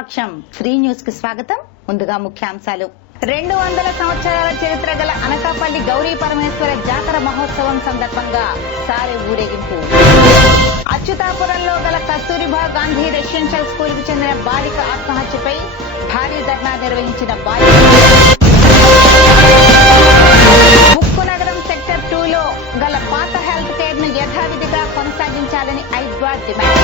ప్రజాపక్షం Shri news కి స్వాగతం. ముందుగా ముఖ్యాంశాలు. 200 సంవత్సరాల చరిత్ర గల అనకాపల్లి గౌరీ పరమేశ్వర జాతర మహోత్సవం సందర్భంగా సారె ఊరేగింపు. అచ్యుతాపురంలో గల కస్తూరిబా గాంధీ రెసిడెన్షియల్ స్కూల్ కు చెందిన బాలిక ఆత్మహత్యపై భారీ ధర్నా నిర్వహించిన ముక్కునగరం సెక్టర్ 2లో గల పాత హెల్త్ కేర్ ను యథావిధిగా కొనసాగించాలని ఐద్వా డిమాండ్.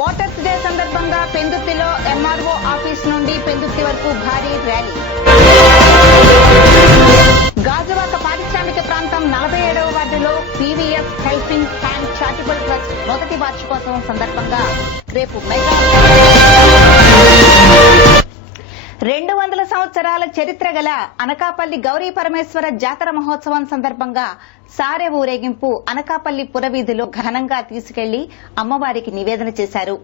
వాటర్స్ డే సందర్భంగా పెందుర్తిలో ఎంఆర్ఓ ఆఫీస్ నుండి పెందుర్తి వరకు భారీ ర్యాలీ. గాజువాక పారిశ్రామిక ప్రాంతం 47వ వార్డులో PVS helping hand charitable trust మొదటి వార్షికోత్సవం సందర్భంగా రేపు 200 సంవత్సరాల చరిత్ర గల అనకాపల్లి గౌరీ పరమేశ్వర జాతర మహోత్సవం సందర్భంగా సారె ఊరేగింపు అనకాపల్లి పురవీధిలో ఘనంగా తీసుకెళ్లి అమ్మవారికి నివేదన చేశారు.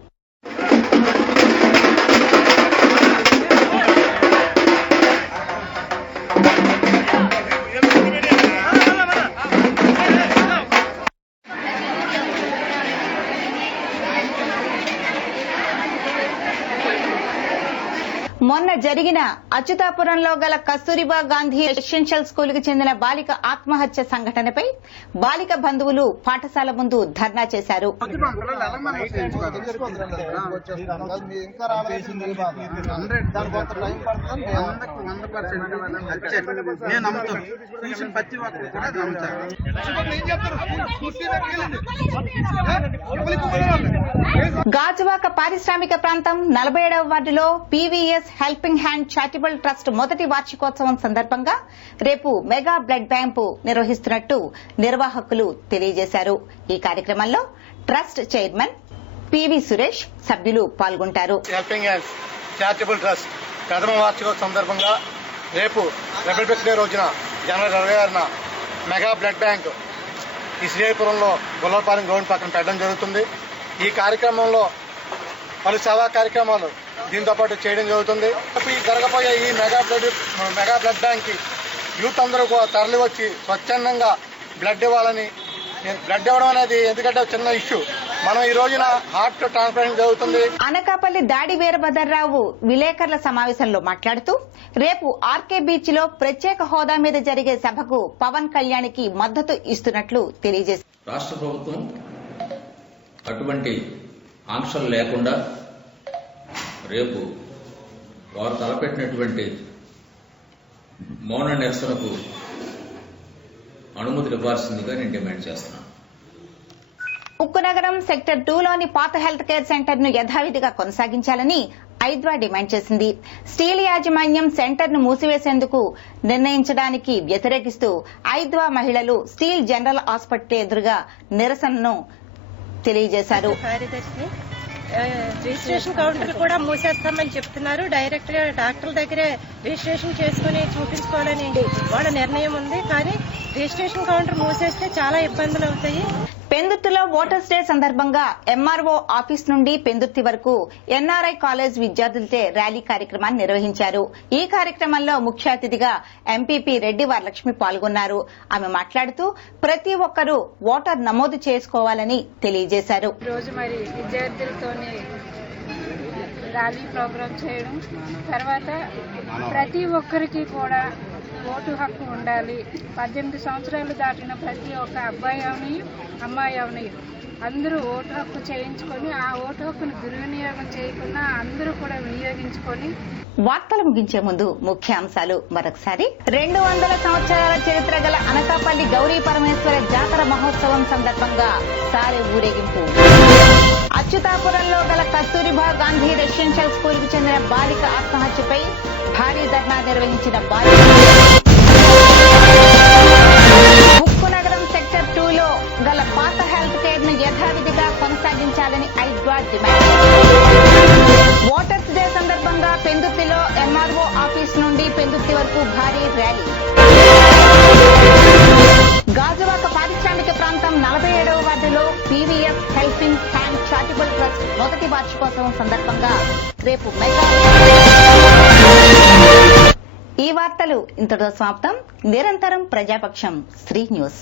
మొన్న జరిగిన అచ్యుతాపురంలో గల కస్తూరిబా గాంధీ రెసిడెన్షియల్ స్కూల్ కు చెందిన బాలిక ఆత్మహత్య సంఘటనపై బాలిక బంధువులు పాఠశాల ముందు ధర్నా చేశారు. గాజువాక పారిశ్రామిక ప్రాంతం 47వ వార్డులో PVS helping hand charitable trust మొదటి వార్షికోత్సవం సందర్భంగా రేపు మెగా బ్లడ్ బ్యాంకు నిర్వహిస్తున్నట్టు నిర్వాహకులు తెలియజేశారు. ఈ కార్యక్రమంలో ట్రస్ట్ చైర్మన్ పివి సురేష్, సభ్యులు పాల్గొంటారు. హెల్పింగ్ హ్యాండ్స్ చారిటబుల్ ట్రస్ట్ ప్రథమ వార్షికోత్సవం సందర్భంగా రేపు రిపబ్లిక్ డే రోజున జనవరి 26న మెగా బ్లడ్ బ్యాంక్ ఈ శ్రీపురంలో గొల్లపాలెం గ్రౌండ్ పక్కన పెట్టడం జరుగుతుంది. ఈ కార్యక్రమంలో పలు సేవా కార్యక్రమాలు దీంతో పాటు చేయడం జరుగుతుంది. జరగబోయే ఈ మెగా బ్లడ్ బ్యాంక్ కి యూత్ అందరూ తరలి వచ్చి స్వచ్ఛందంగా బ్లడ్ ఇవ్వాలని. బ్లడ్ ఇవ్వడం అనేది ఎందుకంటే చిన్న ఇష్యూ. మనం ఈ రోజున హార్ట్ ట్రాన్స్ప్లాంట్ జరుగుతుంది. అనకాపల్లి దాడి వీరభద్రరావు విలేకరుల సమావేశంలో మాట్లాడుతూ రేపు ఆర్కే బీచ్ లో ప్రత్యేక హోదా మీద జరిగే సభకు పవన్ కళ్యాణ్ కి మద్దతు ఇస్తున్నట్లు తెలియజేశారు. రాష్ట్ర ప్రభుత్వం అటువంటి ఆంక్షలు లేకుండా రేపు వారు తలపెట్టినటువంటి మౌన నిరసనకు అనుమతులు ఇవ్వాల్సిందిగా నేను డిమాండ్ చేస్తున్నాను. ఉక్కునగరం సెక్టర్ 2లోని పాత హెల్త్ కేర్ సెంటర్ ను యథావిధిగా కొనసాగించాలని ఐద్వా డిమాండ్ చేసింది. స్టీల్ యాజమాన్యం సెంటర్ ను మూసివేసేందుకు నిర్ణయించడానికి వ్యతిరేకిస్తూ ఐద్వా మహిళలు స్టీల్ జనరల్ హాస్పిటల్ ఎదురుగా నిరసనను తెలియజేశారు. రిజిస్ట్రేషన్ కౌంటర్ కూడా మూసేస్తామని చెప్తున్నారు. డైరెక్ట్ గా డాక్టర్ల దగ్గరే రిజిస్ట్రేషన్ చేసుకుని చూపించుకోవాలని వాళ్ళ నిర్ణయం ఉంది. కానీ రిజిస్ట్రేషన్ కౌంటర్ మూసేస్తే చాలా ఇబ్బందులు అవుతాయి. పెందుర్తిలో వాటర్స్ డే సందర్భంగా ఎంఆర్ఓ ఆఫీస్ నుండి పెందుర్తి వరకు ఎన్ఆర్ఐ కాలేజ్ విద్యార్థులతో ర్యాలీ కార్యక్రమాన్ని నిర్వహించారు. ఈ కార్యక్రమంలో ముఖ్య అతిథిగా ఎంపీపీ రెడ్డి వరలక్ష్మి పాల్గొన్నారు. ఆమె మాట్లాడుతూ ప్రతి ఒక్కరూ ఓటర్ నమోదు చేసుకోవాలని తెలియజేశారు. రోజు మరి విద్యార్థులతోనే ర్యాలీ ప్రోగ్రాం చేయడం, తర్వాత ప్రతి ఒక్కరికి కూడా ఓటు హక్కు ఉండాలి. 18 సంవత్సరాలు దాటిన ప్రతి ఒక్క అబ్బాయి అవని అమ్మాయి అవని అందరూ ఓటు హక్కు చేయించుకొని ఆ ఓటు హక్కును దుర్వినియోగం చేయకుండా అందరూ కూడా వినియోగించుకొని. వార్తలు ముగించే ముందు ముఖ్యాంశాలు మరొకసారి. 200 సంవత్సరాల చరిత్ర గల అనకాపల్లి గౌరీ పరమేశ్వర జాతర మహోత్సవం సందర్భంగా సారె ఊరేగింపు. అచ్యుతాపురంలో గల కస్తూరిబా గాంధీ రెసిడెన్షియల్ స్కూల్ కు చెందిన బాలిక ఆత్మహత్యపై భారీ ధర్నా నిర్వహించిన ముక్కునగరం సెక్టర్ 2లో గల పాత హెల్త్ కేర్ ను యథావిధిగా కొనసాగించాలని ఐద్వా డిమాండ్. వాటర్స్ డే సందర్భంగా పెందుర్తిలో ఎంఆర్ఓ ఆఫీస్ నుండి పెందుర్తి వరకు భారీ ర్యాలీ. గాజువాక పారిశ్రామిక ప్రాంతం 47వ వార్డులో PVS helping hand charitable trust మొదటి వార్షికోత్సవం సందర్భంగా రేపు మెగా. ఈ వార్తలు ఇంతటితో సమాప్తం. నిరంతరం ప్రజాపక్షం శ్రీ న్యూస్.